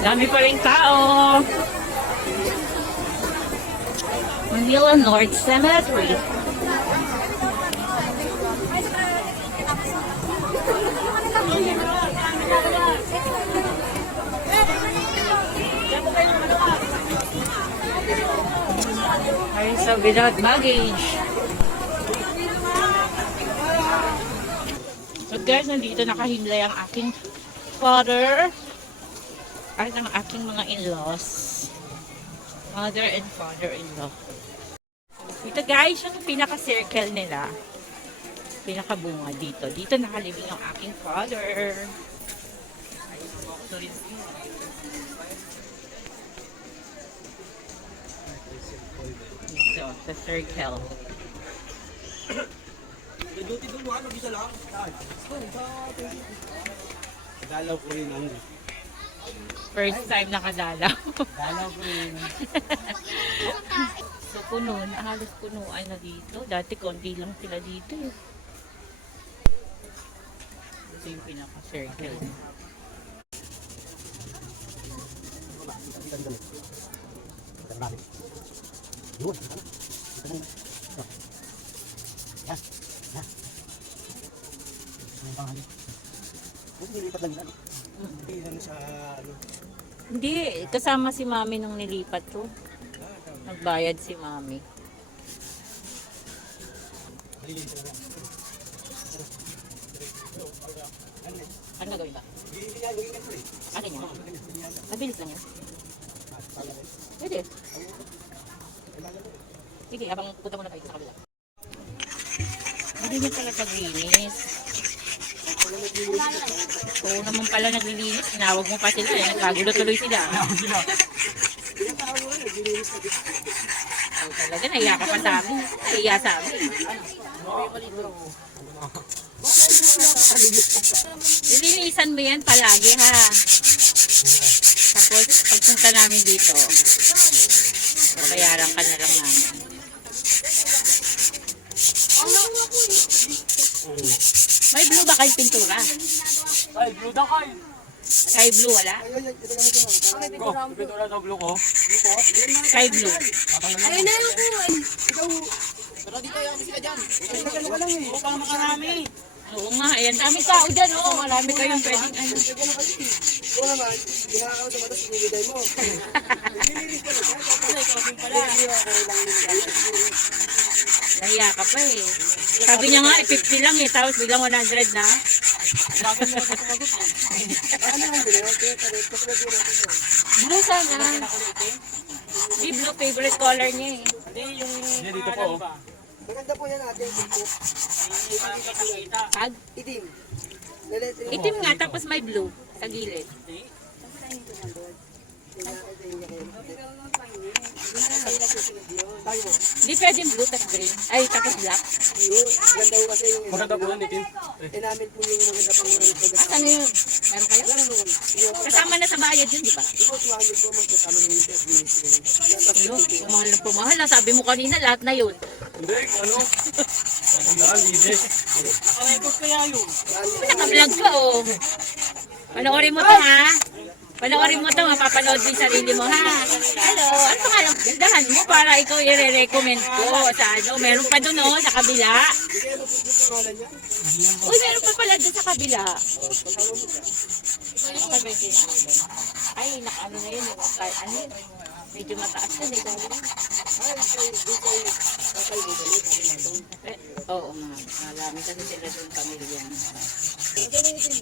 Dami pa rin tao. Manila North Cemetery. Ayun sa without baggage. So guys, nandito nakahimlay ang aking father at ang aking mga in-laws. Mother and father-in-law. Ito guys, yung pinaka-circle nila. Pinaka-bunga dito. Dito nakalibing ang aking father. Dito, sa circle. Duty doon mo, mag-isa lang. Dalaw ko rin ang First time nakadalaw. dalaw ko rin. So puno, halos punuan na dito. Dati konti lang sila dito eh. Ito yung pinaka-circle. Yun. Yan. Yan. Huwag nilipat lang yan. Hindi lang sa ano. Hindi, kasama si mami nung nilipat to. Nagbayad si mami. Ano gagawin ba? Ano niya? Mabilis lang yan. Pwede. Sige, habang punta muna kayo sa kabila. Hindi niya pala paglinis. Oo naman pala naglilinis. Tinawag mo pa sila. Nagkagulo tuloy sila. So, talaga, nahiya ka pa sa amin. Nahiya sa amin. Nilinisan mo yan palagi ha. Tapos, pagpunta namin dito, bayaran ka na lang namin. May blue ba kayong pintura? Ay, blue daw kayo. Sky blue wala? Go, pintura daw blue ko. Sky blue. Ayun na yung kuwan. Pero dito yung sila dyan. Ano ka lang eh. O, pang makarami. Oo nga, ayan. Dami tao dyan, oo. Marami kayong pwedeng ano. Oo naman, ginakaw sa matas, sinigitay mo. Nililis ka na. Nahiya ka pa eh. Sabi niya nga, 50 lang eh. Tapos biglang 100 na. Blue sana. Di blue favorite color niya eh. Hindi, dito po. Maganda po yan natin. Tag? Itim. Itim nga, tapos may blue sa gilid. Di pwedeng blue tapos green. Ay, tapos black. Yun. Maganda po kasi yung Maganda po yan, itim. namin po yung maganda pang Asan na yun? Meron kayo? Kasama na sa bayad yun, di ba? Ito, 200 po magkasama ng yung Ano? Pumahal na pumahal. Sabi mo kanina, lahat na yun. Hindi, ano? Ang linis. Nakarecord kaya yun. Naka-vlog ka, oh. Panoorin mo to, ha? Panoorin mo to, mapapanood mo yung sarili mo, ha? Hello, ano pa nga lang gandahan mo para ikaw i-recommend ko sa ano? Meron pa doon, oh, sa kabila. Uy, meron pa pala doon sa kabila. Ay, ano na yun, ano yun? Medyo mataas na, eh. Oo nga, marami kasi sila doon pamilya.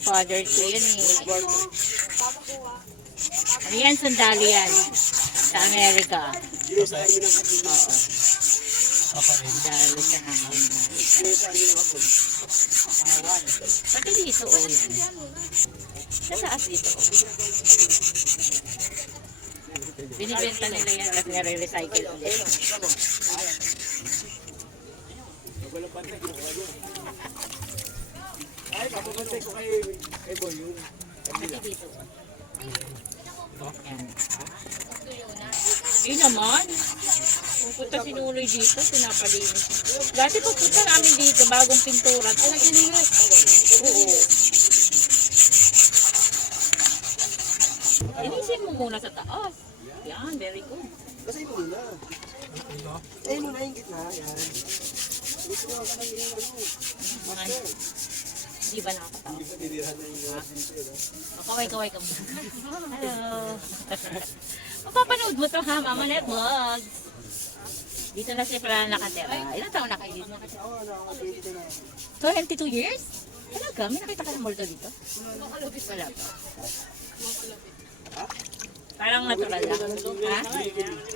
Father ko yan eh. Ano yan, sandali yan. Sa Amerika. Oo. Sandali sa hangin. Pati dito, oh yan. Sa taas dito, oh. Binibenta nila yan kasi nare-recycle ulit. Ay, kapapantay ko kay Boy yun. Pati dito. Yan. Eh naman. Pupunta si Nuloy dito, pinapalinis. Dati pupunta namin dito, bagong pintura. Oo. mo muna sa taas. Yan, very good. Basahin mo muna. Basahin muna yung gitna. Yan. Gusto ko ka ng yung ano. Master. Di ba nakakatawa? Hindi ko tinihan na yung dito. Kaway-kaway ka muna. Hello. Mapapanood mo to ha, Mama Net Vlogs. Dito na siya pala nakatira. Ilang taon na kayo dito? Oo, ano, 20 na. 22 years? Talaga? May nakita ka ng multo dito? Wala pa. Parang natural lang.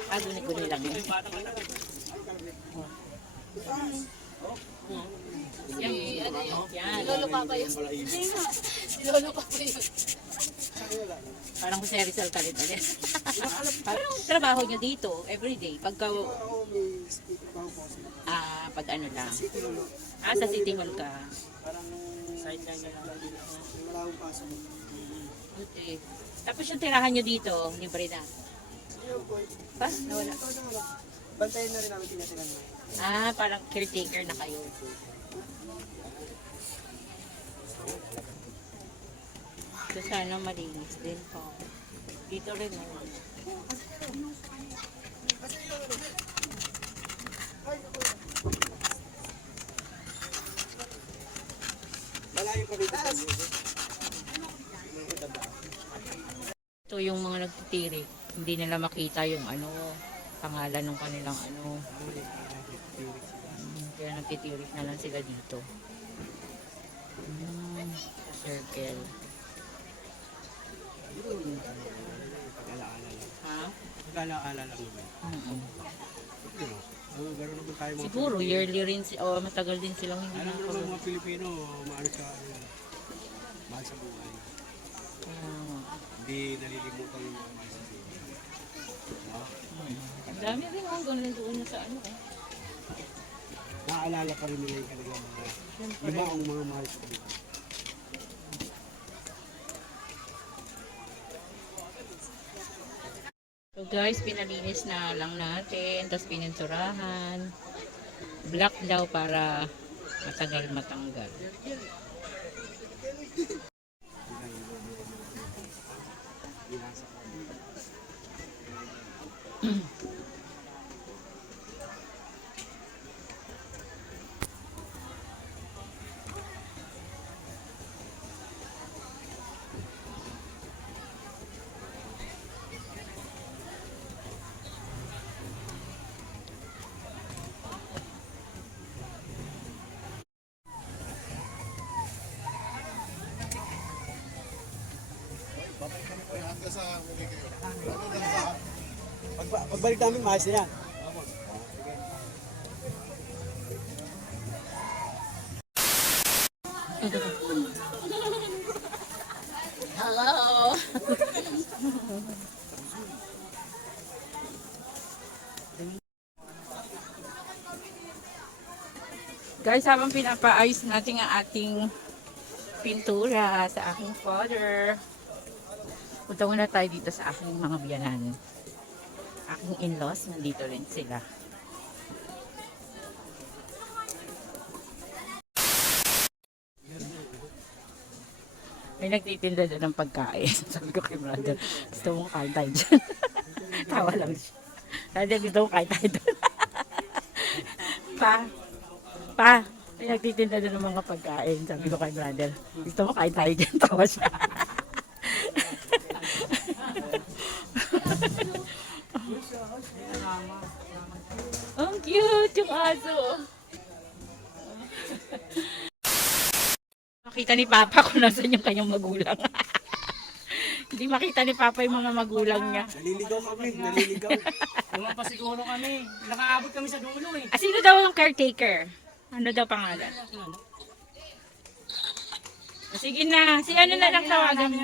Ha? Guni-guni lang yun. Yan. Lolo Papa yun. Si Lolo Papa yun. Parang si Rizal ka rin ulit. Parang trabaho niya dito, everyday. Pagka, Oo, may speaker pa ako. pag ano lang. City Hall. Sa City Hall ka. Parang sideline na lang. Wala akong pasok. Okay. Tapos yung tirahan niyo dito, libre na. Yung boy. Pa? Nawala. Bantayan na rin namin tinatiran mo. Parang caretaker na kayo. So sana malinis din po. Dito rin. Malayo pa dito. Ito yung mga nagtitirik. Hindi nila makita yung pangalan ng kanilang Kaya nagtitirik na lang sila dito. Circle. Ha? Gala-ala lang naman. Gano'n naman tayo mga Siguro yearly rin matagal din silang hindi alam naman nakapag- mga Pilipino, maano sa mahal sa buhay. Hindi nalilimutan yung mga mahal sa buhay. Ang dami rin ang ganun doon na sa Naaalala pa rin nila yung kanilang mga iba ang mga mahal sa buhay. So guys, pinalinis na lang natin, tapos pininturahan. Black daw para matagal matanggal. Pagbalik namin, mahal sila. Hello! Guys, habang pinapaayos natin ang ating pintura sa aking father, punta muna tayo dito sa aking mga biyanan. Aking in-laws, nandito rin sila. May nagtitinda doon ng pagkain. Sabi ko kay brother, gusto mong kain tayo dyan. Tawa lang siya. Sabi niya, gusto mong kain tayo doon. Pa, may nagtitinda doon ng mga pagkain. Sabi ko kay brother, gusto mo kain tayo dyan. Tawa siya. Ang cute yung aso. Makita ni Papa kung nasan yung kanyang magulang. Hindi makita ni Papa yung mga magulang niya. Naliligaw kami, naliligaw. Naman pa siguro kami. Nakaabot kami sa dulo eh. Sino daw yung caretaker? Ano daw pangalan? Sige na, si ano na lang tawagan mo.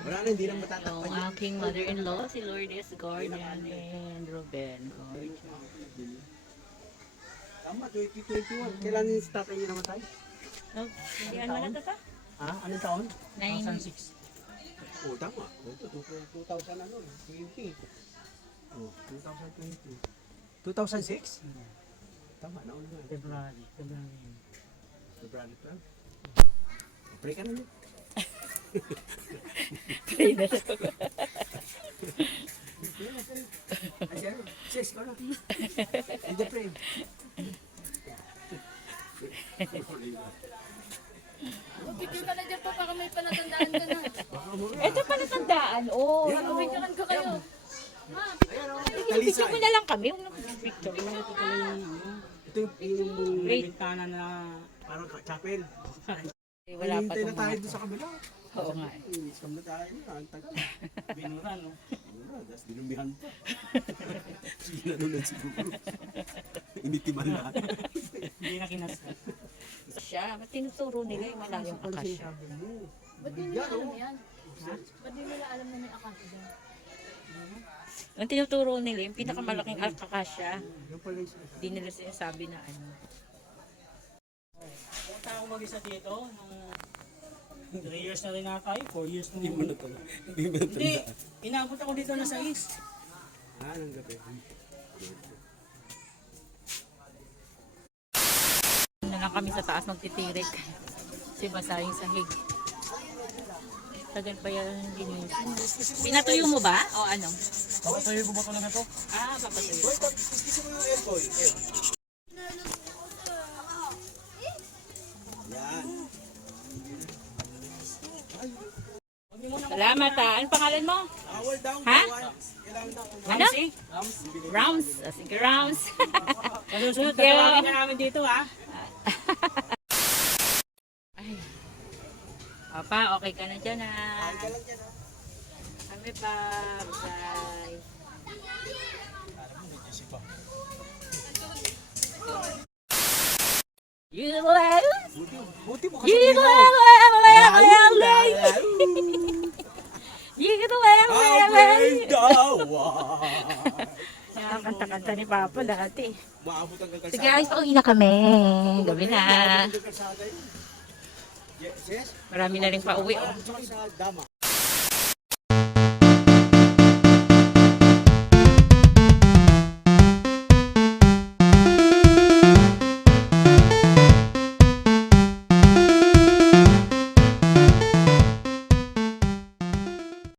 Wala na, hindi lang matatakpan. Ang aking mother-in-law, si Lourdes Guardian and Ruben Guardian. Tama, 2021. Kailan yung tatay niya namatay? Oh, hindi ano na to? Ha? Anong taon? 2006. Oh, tama. 2000 ano, 20. Oh, 2020. 2006? Tama, nauna nga. February 12. February 12. Pray ka na niyo. Pray na lang. Ay, sir, sis, ko na. Hindi, pre. Picture ka na dyan pa para may panatandaan ka na. Ito pala tandaan. Oh. Picturean ko kayo. Ma, Picture mo na lang kami. Huwag na picture. Ito yung Wait. Bintana na parang chapel. Wala pa Hintay itong na tayo mga. doon sa kabila. Oo nga. Scam na tayo. Antag. binura, no? Tapos dinumihan pa. Sige na nun siguro. Initimal na. Hindi na kinasal. Siya, ba't tinuturo nila yung malayong akasya? ba't di nila alam yan? Ba't di nila alam na may akasya dyan? Ang tinuturo nila, yung pinakamalaking akasya, Yung pala yung hindi nila sinasabi na ano. Punta ako mag-isa dito nung 3 years na rin ata tayo, 4 years na Hindi mo na to. Hindi mo na to. Hindi, inabot ako dito na 6. Ah, ng gabi. Na lang kami sa taas magtitirik. Kasi basahing sahig. Tagal pa yan ginisin. Pinatuyo mo ba? O ano? Papatuloy ko ba talaga to? Ah, papatuyo. Boy, iskisi mo yung airboy. Yan. Salamat ha. Anong pangalan mo? Towel down. Ha? Kailangan daw. Ano? Rounds. Ah, sige, rounds. Kasunod, Thank you. tatawagin ka namin dito ha. Ay. Papa, okay ka na dyan ha. Kami pa. Bye. You love, Buti mo you kasi love, you love, kanta-kanta ni Papa dati. Maabot ang kalsada. Sige guys, pauwi na kami. Gabi na. Yes, yes. Marami na rin pauwi. Oh. Tsaka sa dama.